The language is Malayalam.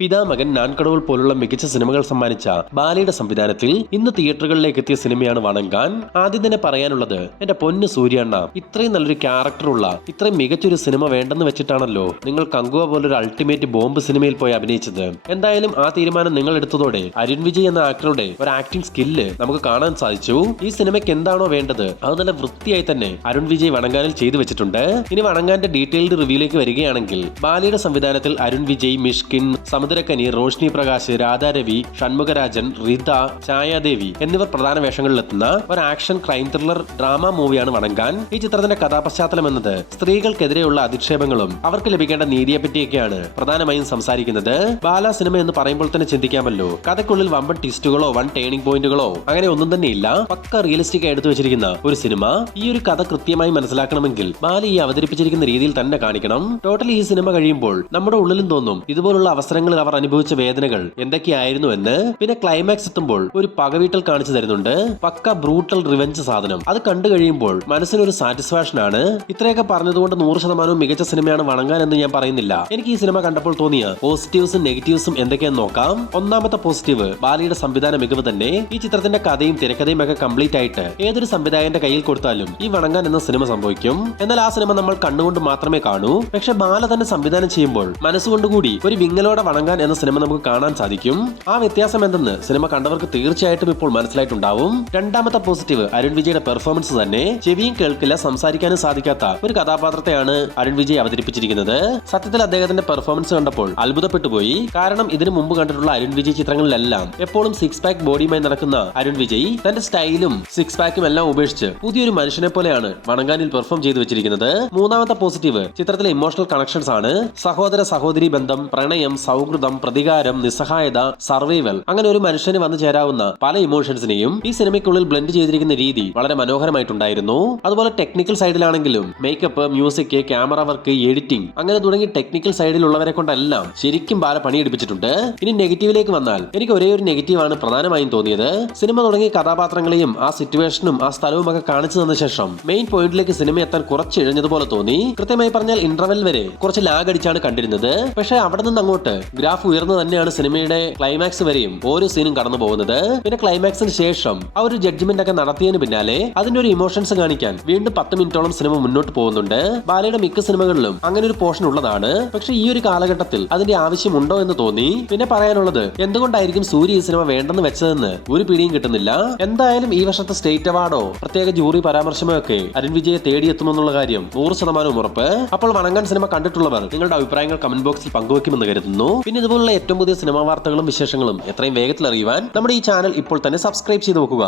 പിതാമകൻ നാൻകടവുൾ പോലുള്ള മികച്ച സിനിമകൾ സമ്മാനിച്ച ബാലയുടെ സംവിധാനത്തിൽ ഇന്ന് തിയേറ്ററുകളിലേക്ക് എത്തിയ സിനിമയാണ് വണങ്ങാൻ. ആദ്യം തന്നെ പറയാനുള്ളത്, എന്റെ പൊന്ന് സൂര്യണ്ണ, ഇത്രയും നല്ലൊരു ക്യാരക്ടറുള്ള ഇത്രയും മികച്ചൊരു സിനിമ വേണ്ടെന്ന് വെച്ചിട്ടാണല്ലോ നിങ്ങൾ കങ്കുവ പോലൊരു അൾട്ടിമേറ്റ് ബോംബ് സിനിമയിൽ പോയി അഭിനയിച്ചത്. എന്തായാലും ആ തീരുമാനം നിങ്ങൾ എടുത്തതോടെ അരുൺ വിജയ് എന്ന ആക്ടറുടെ ഒരു ആക്ടിംഗ് സ്കില്ല് നമുക്ക് കാണാൻ സാധിച്ചു. ഈ സിനിമയ്ക്ക് എന്താണോ വേണ്ടത് അത് നല്ല വൃത്തിയായി തന്നെ അരുൺ വിജയ് വണങ്ങാനിൽ ചെയ്തു വെച്ചിട്ടുണ്ട്. ഇനി വണങ്ങാന്റെ ഡീറ്റെയിൽഡ് റിവ്യൂലേക്ക് വരികയാണെങ്കിൽ, ബാലയുടെ സംവിധാനത്തിൽ അരുൺ വിജയ്, മിഷ്കിൻ, സമുദ്രകനി, റോഷ്നി പ്രകാശ്, രാധാരവി, ഷൺമുഖരാജൻ, റിത, ഛായാദേവി എന്നിവർ പ്രധാന വേഷങ്ങളിലെത്തുന്ന ഒരു ആക്ഷൻ ക്രൈം ത്രില്ലർ ഡ്രാമ മൂവിയാണ് വണങ്ങാൻ. ഈ ചിത്രത്തിന്റെ കഥാപശ്ചാത്തലം എന്നത് സ്ത്രീകൾക്കെതിരെയുള്ള അധിക്ഷേപങ്ങളും അവർക്ക് ലഭിക്കേണ്ട നീതിയെ പറ്റിയൊക്കെയാണ് പ്രധാനമായും സംസാരിക്കുന്നത്. ബാല സിനിമ എന്ന് പറയുമ്പോൾ തന്നെ ചിന്തിക്കാമല്ലോ, കഥയ്ക്കുള്ളിൽ വമ്പൻ ട്വിസ്റ്റുകളോ വൺ ടേണിംഗ് പോയിന്റുകളോ അങ്ങനെ ഒന്നും തന്നെ ഇല്ല. പക്ക റിയലിസ്റ്റിക് ആയി എടുത്തു വെച്ചിരിക്കുന്ന ഒരു സിനിമ. ഈ ഒരു കഥ കൃത്യമായി മനസ്സിലാക്കണമെങ്കിൽ ബാല ഈ അവതരിപ്പിച്ചിരിക്കുന്ന രീതിയിൽ തന്നെ കാണിക്കണം. ടോട്ടലി ഈ സിനിമ കഴിയുമ്പോൾ നമ്മുടെ ഉള്ളിലും തോന്നും ഇതുപോലുള്ള അവസരങ്ങളിൽ അവർ അനുഭവിച്ച വേദനകൾ എന്തൊക്കെയായിരുന്നു എന്ന്. പിന്നെ ക്ലൈമാക്സ് എത്തുമ്പോൾ ഒരു പകവീട്ടൽ കാണിച്ചു തരുന്നുണ്ട്. പക്ക ബ്രൂട്ടൽ റിവെഞ്ച് സാധനം. അത് കണ്ടു കഴിയുമ്പോൾ മനസ്സിനൊരു സാറ്റിസ്ഫാക്ഷൻ ആണ്. ഇത്രയൊക്കെ പറഞ്ഞതുകൊണ്ട് 100% മികച്ച സിനിമയാണ് വണങ്ങാൻ എന്ന് ഞാൻ പറയുന്നില്ല. എനിക്ക് ഈ സിനിമ കണ്ടപ്പോൾ തോന്നിയ പോസിറ്റീവ്സും നെഗറ്റീവ്സും എന്തൊക്കെയെന്ന് നോക്കാം. ഒന്നാമത്തെ പോസിറ്റീവ്, ബാലയുടെ സംവിധാന മികവ് തന്നെ. ഈ ചിത്രത്തിന്റെ കഥയും തിരക്കഥയും ഒക്കെ കംപ്ലീറ്റ് ആയിട്ട് ഏതൊരു സംവിധായകന്റെ കയ്യിൽ കൊടുത്താലും ഈ വണങ്ങാൻ എന്ന സിനിമ സംഭവിക്കും. എന്നാൽ ആ സിനിമ നമ്മൾ കണ്ണുകൊണ്ട് മാത്രമേ കാണൂ. പക്ഷെ ബാല തന്നെ സംവിധാനം ചെയ്യുമ്പോൾ മനസ്സുകൊണ്ടുകൂടി ഒരു വിങ്ങലോടെ വണങ്ങാൻ എന്ന സിനിമ നമുക്ക് കാണാൻ സാധിക്കും. ആ വ്യത്യാസം എന്തെന്ന് സിനിമ കണ്ടവർക്ക് തീർച്ചയായിട്ടും ഇപ്പോൾ മനസ്സിലായിട്ടുണ്ടാവും. രണ്ടാമത്തെ പോസിറ്റീവ്, അരുൺ വിജയുടെ പെർഫോമൻസ് തന്നെ. ചെവിയും കേൾക്കില്ല, സംസാരിക്കാനും സാധിക്കാത്ത ഒരു കഥാപാത്രത്തെയാണ് അരുൺ വിജയ് അവതരിപ്പിച്ചിരിക്കുന്നത്. സത്യത്തിൽ അദ്ദേഹത്തിന്റെ പെർഫോമൻസ് കണ്ടപ്പോൾ അത്ഭുതപ്പെട്ടു പോയി. കാരണം ഇതിനു മുമ്പ് കണ്ടിട്ടുള്ള അരുൺ വിജയ് ചിത്രങ്ങളിലെല്ലാം എപ്പോഴും സിക്സ് പാക്ക് ബോഡിയുമായി നടക്കുന്ന അരുൺ വിജയ് തന്റെ സ്റ്റൈലും സിക്സ് പാക്കും എല്ലാം ഉപേക്ഷിച്ച് പുതിയൊരു മനുഷ്യനെ പോലെയാണ് വണങ്ങാനിൽ പെർഫോം ചെയ്തു വെച്ചിരിക്കുന്നത്. മൂന്നാമത്തെ പോസിറ്റീവ്, ചിത്രത്തിലെ ഇമോഷണൽ കണക്ഷൻസ് ആണ്. സഹോദര സഹോദരി ബന്ധം, പ്രണയം, സൗഹൃദം, പ്രതികാരം, നിസ്സഹായത, സർവൈവൽ, അങ്ങനെ ഒരു മനുഷ്യന് വന്നു ചേരാവുന്ന പല ഇമോഷൻസിനെയും ഈ സിനിമയ്ക്കുള്ളിൽ ബ്ലെൻഡ് ചെയ്തിരിക്കുന്ന രീതി വളരെ മനോഹരമായിട്ടുണ്ടായിരുന്നു. അതുപോലെ ടെക്നിക്കൽ സൈഡിലാണെങ്കിലും makeup, music, camera work, editing അങ്ങനെ തുടങ്ങി ടെക്നിക്കൽ സൈഡിലുള്ളവരെ കൊണ്ടെല്ലാം ശരിക്കും ബാല പണിയെടുപ്പിച്ചിട്ടുണ്ട്. ഇനി നെഗറ്റീവിലേക്ക് വന്നാൽ, എനിക്ക് ഒരേ ഒരു നെഗറ്റീവാണ് പ്രധാനമായും തോന്നിയത്. സിനിമ തുടങ്ങി കഥാപാത്രങ്ങളെയും ആ സിറ്റുവേഷനും ആ സ്ഥലവും ഒക്കെ കാണിച്ചു തന്ന ശേഷം മെയിൻ പോയിന്റിലേക്ക് സിനിമ എത്താൻ കുറച്ച് ഇഴഞ്ഞതുപോലെ തോന്നി. കൃത്യമായി പറഞ്ഞാൽ ഇന്റർവെൽ വരെ കുറച്ച് ലാഗ് അടിച്ചാണ് കണ്ടിരുന്നത്. പക്ഷെ അവിടെ നിന്ന് അങ്ങോട്ട് ഗ്രാഫ് ഉയർന്നു തന്നെയാണ് സിനിമയുടെ ക്ലൈമാക്സ് വരെയും ഓരോ സീനും കടന്നു പോകുന്നത്. പിന്നെ ക്ലൈമാക്സിന് ശേഷം ആ ഒരു ജഡ്ജ്മെന്റ് ഒക്കെ നടത്തിയതിന് പിന്നാലെ അതിന്റെ ഒരു ഇമോഷൻസ് കാണിക്കാൻ വീണ്ടും 10 മിനിറ്റോളം സിനിമ മുന്നോട്ട് പോകുന്നുണ്ട്. ബാലയുടെ മിക്ക സിനിമകളിലും അങ്ങനെ ഒരു പോർഷൻ ഉള്ളതാണ്. പക്ഷെ ഈ ഒരു കാലഘട്ടത്തിൽ അതിന്റെ ആവശ്യമുണ്ടോ എന്ന് തോന്നി. പിന്നെ പറയാനുള്ളത്, എന്തുകൊണ്ടായിരിക്കും സൂര്യ ഈ സിനിമ വേണ്ടെന്ന് വെച്ചതെന്ന് ഒരു പിടിയും കിട്ടുന്നില്ല. എന്തായാലും ഈ വർഷത്തെ സ്റ്റേറ്റ് അവാർഡോ പ്രത്യേക ജൂറി പരാമർശമോ ഒക്കെ അരുൺ വിജയെ തേടിയെത്തുമെന്നുള്ള കാര്യം 100% ഉറപ്പ്. അപ്പോൾ വണങ്ങാൻ സിനിമ കണ്ടിട്ടുള്ളവർ നിങ്ങളുടെ അഭിപ്രായങ്ങൾ കമന്റ് ബോക്സിൽ പങ്കുവെക്കുമെന്ന് കരുതുന്നു. പിന്നെ ഇതുപോലുള്ള ഏറ്റവും പുതിയ സിനിമാ വാർത്തകളും വിശേഷങ്ങളും എത്രയും വേഗത്തിൽ അറിയുവാൻ നമ്മുടെ ഈ ചാനൽ ഇപ്പോൾ തന്നെ സബ്സ്ക്രൈബ് ചെയ്ത് നോക്കുക.